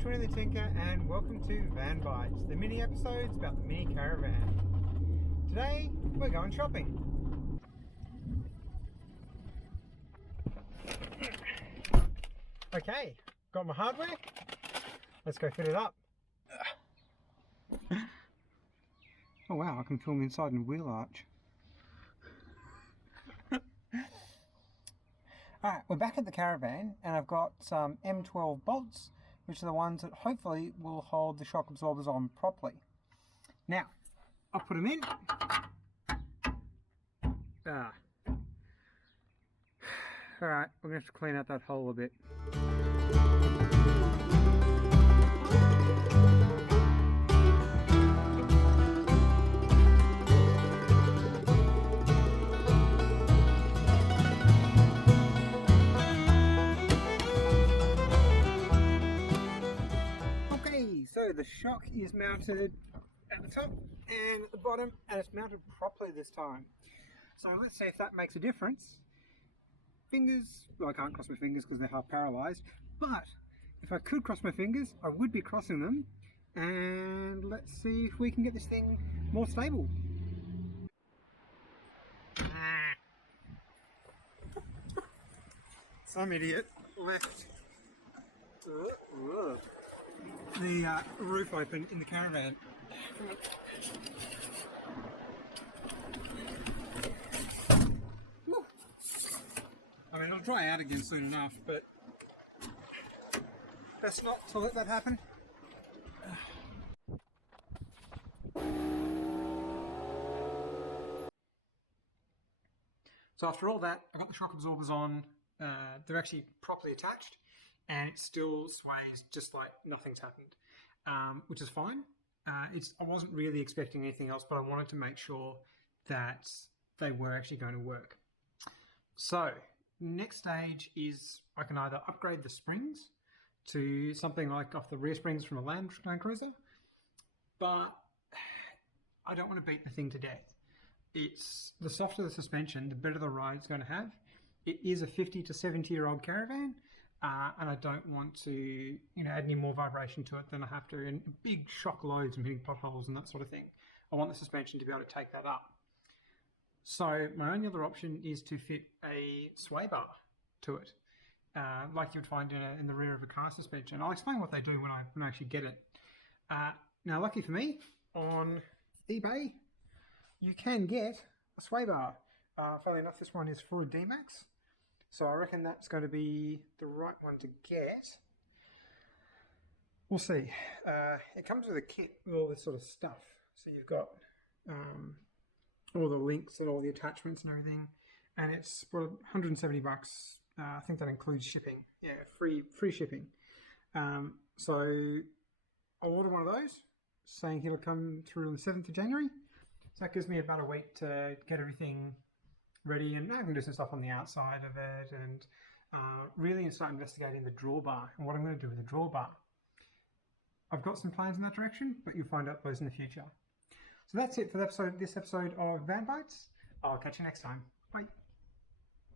Twinnie the Tinker, and welcome to Van Bites, the mini episodes about the mini caravan. Today we're going shopping. Okay, got my hardware. Let's go fit it up. Oh wow, I can film inside in wheel arch. Alright, we're back at the caravan and I've got some M12 bolts, which are the ones that hopefully will hold the shock absorbers on properly. Now, I'll put them in. Alright, we're going to have to clean out that hole a bit. So the shock is mounted at the top and at the bottom, and it's mounted properly this time. So let's see if that makes a difference. Fingers, well, I can't cross my fingers because they're half paralysed, but if I could cross my fingers, I would be crossing them. And let's see if we can get this thing more stable. Some idiot left the roof open in the caravan. I mean, it'll dry out again soon enough, but best not to let that happen. So after all that, I got the shock absorbers on. They're actually properly attached, and it still sways just like nothing's happened, which is fine. I wasn't really expecting anything else, but I wanted to make sure that they were actually going to work. So next stage is I can either upgrade the springs to something like off the rear springs from a Land Cruiser, but I don't want to beat the thing to death. It's the softer the suspension, the better the ride it's going to have. It is a 50 to 70-year-old caravan, and I don't want to, add any more vibration to it than I have to in big shock loads and hitting potholes and that sort of thing. I want the suspension to be able to take that up. So my only other option is to fit a sway bar to it, like you would find in the rear of a car suspension. I'll explain what they do when I actually get it. Now, lucky for me, on eBay, you can get a sway bar. Funnily enough, this one is for a D-Max. So I reckon that's going to be the right one to get. We'll see. It comes with a kit with all this sort of stuff. So you've got all the links and all the attachments and everything. And it's for 170 bucks. I think that includes shipping. Yeah, free shipping. So I'll order one of those, saying it'll come through on the 7th of January. So that gives me about a week to get everything ready, and I can do some stuff on the outside of it, and really start investigating the drawbar and what I'm going to do with the drawbar. I've got some plans in that direction, but you'll find out those in the future. So that's it for this episode of Van Bites. I'll catch you next time.